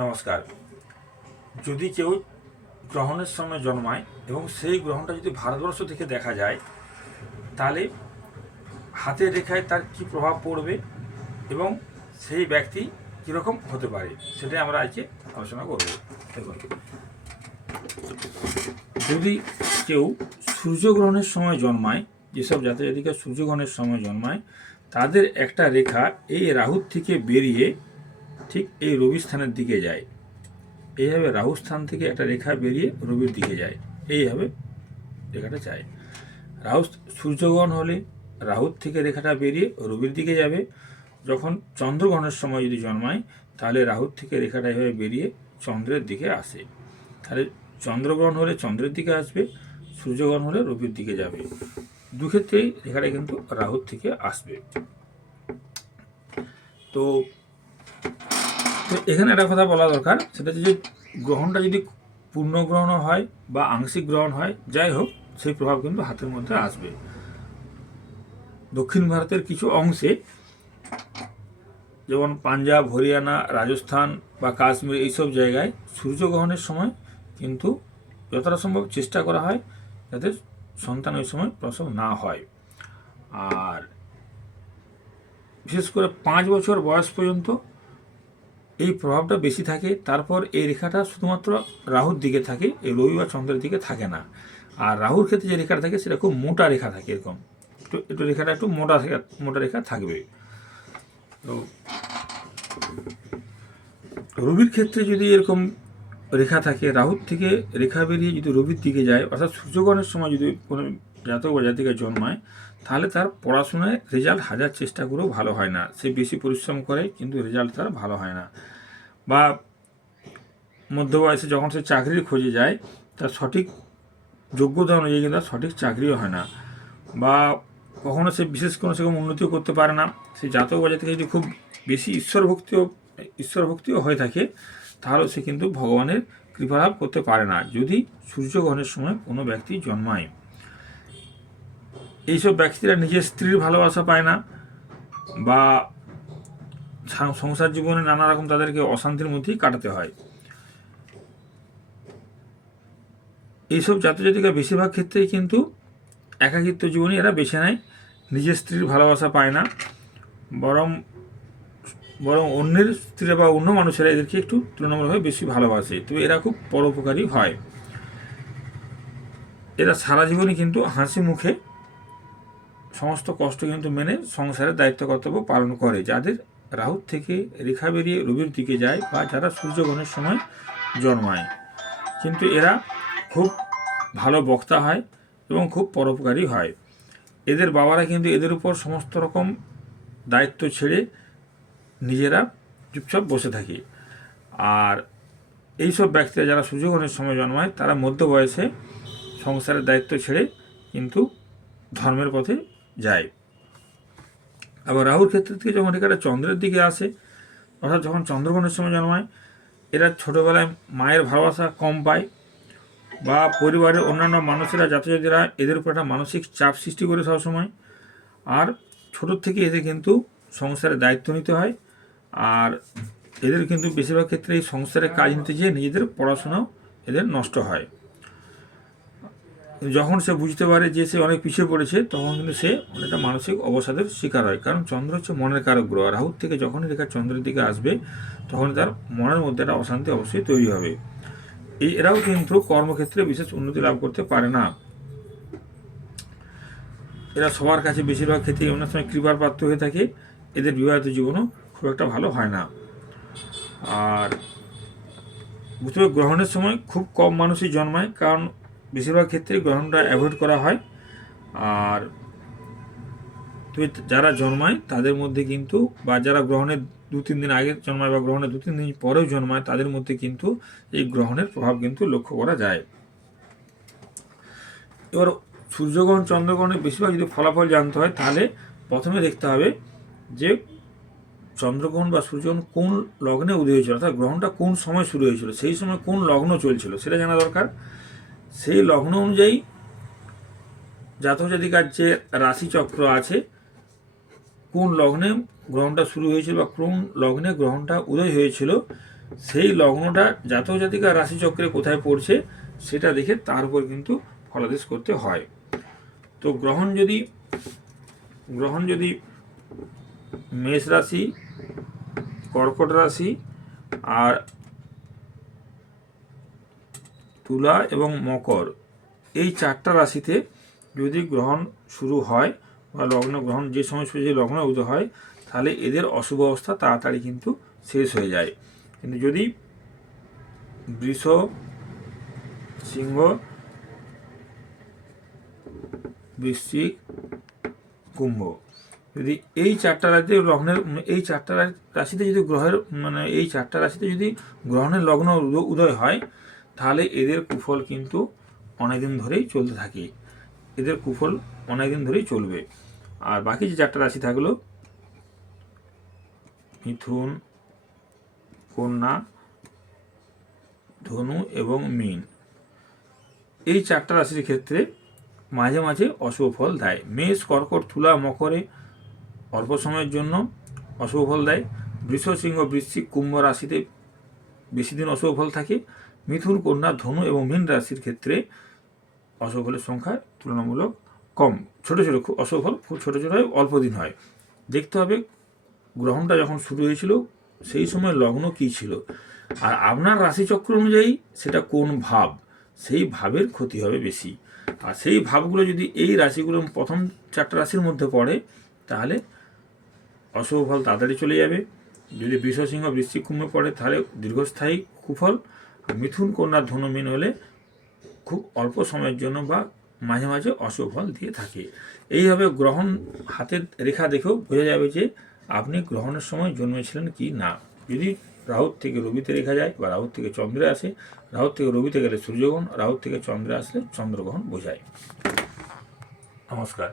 নমস্কার। যদি কেউ গ্রহণের সময় জন্মায় এবং সেই গ্রহণটা যদি ভারতবর্ষ থেকে দেখা যায়, তাহলে হাতের রেখায় তার কি প্রভাব পড়বে এবং সেই ব্যক্তি কীরকম হতে পারে, সেটাই আমরা আজকে আলোচনা করব। দেখুন, যদি কেউ সূর্যগ্রহণের সময় জন্মায়, যেসব জাতিকা সূর্যগ্রহণের সময় জন্মায়, তাদের একটা রেখা এই রাহুর থেকে বেরিয়ে ঠিক এই রবি স্থানের দিকে যায়। এইভাবে রাহু স্থান থেকে একটা রেখা বেরিয়ে রবির দিকে যায়, এইভাবে রেখাটা যায়। রাহু সূর্যগ্রহণ হলে রাহুর থেকে রেখাটা বেরিয়ে রবির দিকে যাবে। যখন চন্দ্রগ্রহণের সময় যদি জন্মায়, তাহলে রাহুর থেকে রেখাটা এভাবে বেরিয়ে চন্দ্রের দিকে আসে। তাহলে চন্দ্রগ্রহণ হলে চন্দ্রের দিকে আসবে, সূর্যগ্রহণ হলে রবির দিকে যাবে। দুক্ষেত্রেই রেখাটা কিন্তু রাহুর থেকে আসবে। তো এখানে একটা কথা বলা দরকার, সেটা হচ্ছে যে গ্রহণটা যদি পূর্ণগ্রহণ হয় বা আংশিক গ্রহণ হয়, যাই হোক, সেই প্রভাব কিন্তু হাতের মধ্যে আসবে। দক্ষিণ ভারতের কিছু অংশে, যেমন পাঞ্জাব, হরিয়ানা, রাজস্থান বা কাশ্মীর, এইসব জায়গায় সূর্যগ্রহণের সময় কিন্তু যতটা সম্ভব চেষ্টা করা হয় যাতে সন্তান ওই সময় প্রসব না হয়। আর বিশেষ করে 5 বছর বয়স পর্যন্ত এই প্রভাবটা বেশি থাকে। তারপর এই রেখাটা শুধুমাত্র রাহুর দিকে থাকে, এই রবি বা চন্দ্রের দিকে থাকে না। আর রাহুর ক্ষেত্রে যে রেখাটা থাকে সেটা খুব মোটা রেখা থাকে, এরকম একটু রেখাটা একটু মোটা রেখা থাকবে। তো রবির ক্ষেত্রে যদি এরকম রেখা থাকে, রাহুর থেকে রেখা বেরিয়ে যদি রবির দিকে যায়, অর্থাৎ সূর্যগ্রহণের সময় যদি কোনো জাতক বা জাতিকা জন্মায়, তাহলে তার পড়াশোনায় রেজাল্ট হাজার চেষ্টা করেও ভালো হয় না। সে বেশি পরিশ্রম করে কিন্তু রেজাল্ট তার ভালো হয় না। বা মধ্য বয়সে যখন সে চাকরির খোঁজে যায়, তার সঠিক যোগ্যতা অনুযায়ী কিন্তু তার সঠিক চাকরিও হয় না। বা কখনো সে বিশেষ কোনো সেরকম উন্নতিও করতে পারে না। সেই জাতক বা জাতিকা যদি খুব বেশি ঈশ্বরভক্তিও হয়ে থাকে, তাহলে সে কিন্তু ভগবানের কৃপালাভ করতে পারে না, যদি সূর্যগ্রহণের সময় কোনো ব্যক্তি জন্মায়। এইসব ব্যক্তিরা নিজের স্ত্রীর ভালোবাসা পায় না, বা সংসার জীবনে নানা রকম তাদেরকে অশান্তির মধ্যেই কাটাতে হয়। এইসব জাতজাতিকা বেশিরভাগ ক্ষেত্রেই কিন্তু একাকিত্ব জীবনই এরা বেছে নেয়। নিজের স্ত্রীর ভালোবাসা পায় না, বরং অন্যের স্ত্রীরা বা অন্য মানুষেরা এদেরকে একটু তুলনামূলকভাবে বেশি ভালোবাসে। তো এরা খুব পরোপকারী হয়। এরা সারা জীবনই কিন্তু হাসি মুখে সমস্ত কষ্ট কিন্তু মেনে সংসারের দায়িত্ব কর্তব্য পালন করে, যাদের রাহুর থেকে রেখা বেরিয়ে রবির দিকে যায় বা যারা সূর্যগ্রহণের সময় জন্মায়। কিন্তু এরা খুব ভালো বক্তা হয় এবং খুব পরোপকারী হয়। এদের বাবারা কিন্তু এদের উপর সমস্ত রকম দায়িত্ব ছেড়ে নিজেরা চুপচাপ বসে থাকে। আর এইসব ব্যক্তিরা যারা সূর্যগ্রহণের সময় জন্মায়, তারা মধ্য বয়সে সংসারের দায়িত্ব ছেড়ে কিন্তু ধর্মের পথে যায়। আবার রাহুর ক্ষেত্র থেকে যখন রেখাটা চন্দ্রের দিকে আসে, অর্থাৎ যখন চন্দ্রগ্রহণের সময় জন্মায়, এরা ছোটোবেলায় মায়ের ভালোবাসা কম পায়, বা পরিবারের অন্যান্য মানুষেরা জাতজাতিরা এদের উপর একটা মানসিক চাপ সৃষ্টি করে সবসময়। আর ছোটোর থেকে এদের কিন্তু সংসারের দায়িত্ব নিতে হয়। আর এদের কিন্তু বেশিরভাগ ক্ষেত্রে এই সংসারের কাজ নিতে গিয়ে নিজেদের পড়াশোনাও এদের নষ্ট হয়। যখন সে বুঝতে পারে যে সে অনেক পিছিয়ে পড়েছে, তখন কিন্তু সে অনেকটা মানসিক অবসাদের শিকার হয়। কারণ চন্দ্র হচ্ছে মনের কারক গ্রহ। রাহুর থেকে যখনই রেখা চন্দ্রের দিকে আসবে, তখন তার মনের মধ্যে একটা অশান্তি অবশ্যই তৈরি হবে। এরাও কিন্তু কর্মক্ষেত্রে বিশেষ উন্নতি লাভ করতে পারে না। এরা সবার কাছে বেশিরভাগ ক্ষেত্রে অন্য সময় কৃপার পাত্র হয়ে থাকে। এদের বিবাহিত জীবনও খুব একটা ভালো হয় না। আর বুঝতে হবে, গ্রহণের সময় খুব কম মানুষই জন্মায়, কারণ বেশিরভাগ ক্ষেত্রে গ্রহণটা অ্যাভয়েড করা হয়। আর যারা জন্মায় তাদের মধ্যে কিন্তু, বা যারা গ্রহণের 2-3 দিন আগে জন্মায় বা গ্রহণের 2-3 দিন পরেও জন্মায়, তাদের মধ্যে কিন্তু এই গ্রহণের প্রভাব কিন্তু লক্ষ্য করা যায়। এবার সূর্যগ্রহণ চন্দ্রগ্রহণের বেশিরভাগ যদি ফলাফল জানতে হয়, তাহলে প্রথমে দেখতে হবে যে চন্দ্রগ্রহণ বা সূর্যগ্রহণ কোন লগ্নে উদয় হয়েছিল, অর্থাৎ গ্রহণটা কোন সময় শুরু হয়েছিল, সেই সময় কোন লগ্ন চলছিল সেটা জানা দরকার। সেই লগ্ন অনুযায়ী জাতক জাতিকার যে রাশিচক্র আছে, কোন লগ্নে গ্রহণটা শুরু হয়েছিল বা কোন লগ্নে গ্রহণটা উদয় হয়েছিল, সেই লগ্নটা জাতক জাতিকা রাশিচক্রে কোথায় পড়ছে সেটা দেখে তার উপর কিন্তু ফলাদেশ করতে হয়। তো গ্রহণ যদি মেষ রাশি, কর্কট রাশি আর তুলা এবং মকর, এই 4টা রাশিতে যদি গ্রহণ শুরু হয় বা লগ্ন গ্রহণ যে সময় যে লগ্ন উদয় হয়, তাহলে এদের অশুভ অবস্থা তাড়াতাড়ি কিন্তু শেষ হয়ে যায়। কিন্তু যদি বৃষ, সিংহ, বৃশ্চিক, কুম্ভ, যদি এই 4টা রাশিতে লগ্নের এই 4টা রাশিতে যদি এই 4টা রাশিতে যদি গ্রহণের লগ্ন উদয় হয়, তাহলে এদের কুফল কিন্তু অনেকদিন ধরেই চলতে থাকে, এদের কুফল অনেকদিন ধরেই চলবে। আর বাকি যে 4টা রাশি থাকলো, মিথুন, কন্যা, ধনু এবং মীন, এই 4টা রাশির ক্ষেত্রে মাঝে মাঝে অশুভ ফল দেয়। মেষ, কর্কট, তুলা, মকরে অল্প সময়ের জন্য অশুভ ফল দেয়। বৃষ, সিংহ, বৃশ্চিক, কুম্ভ রাশিতে বেশি দিন অশুভ ফল থাকে। মিথুন, কন্যা, ধনু এবং মীন রাশির ক্ষেত্রে অশুভ ফলের সংখ্যা তুলনামূলক কম। ছোটো ছোটো অশুভ ফল খুব ছোটো ছোটো হয়, অল্প দিন হয়। দেখতে হবে গ্রহণটা যখন শুরু হয়েছিল সেই সময় লগ্ন কী ছিল, আর আপনার রাশিচক্র অনুযায়ী সেটা কোন ভাব, সেই ভাবের ক্ষতি হবে বেশি। আর সেই ভাবগুলো যদি এই রাশিগুলোর প্রথম 4টা রাশির মধ্যে পড়ে, তাহলে অশুভ ফল তাড়াতাড়ি চলে যাবে। যদি বৃষ, সিংহ, বৃশ্চিক, কুম্ভ পড়ে, তাহলে দীর্ঘস্থায়ী কুফল। আর মিথুন, কন্যা, ধনু, মীন হলে খুব অল্প সময়ের জন্য বা মাঝে মাঝে অশুভ ফল দিয়ে থাকে। এইভাবে গ্রহণ হাতের রেখা দেখেও বোঝা যাবে যে আপনি গ্রহণের সময় জন্মেছিলেন কি না। যদি রাহুর থেকে রবিতে রেখা যায় বা রাহুর থেকে চন্দ্রে আসে, রাহুর থেকে রবিতে গেলে সূর্যগ্রহণ, রাহুর থেকে চন্দ্রে আসলে চন্দ্রগ্রহণ বোঝায়। নমস্কার।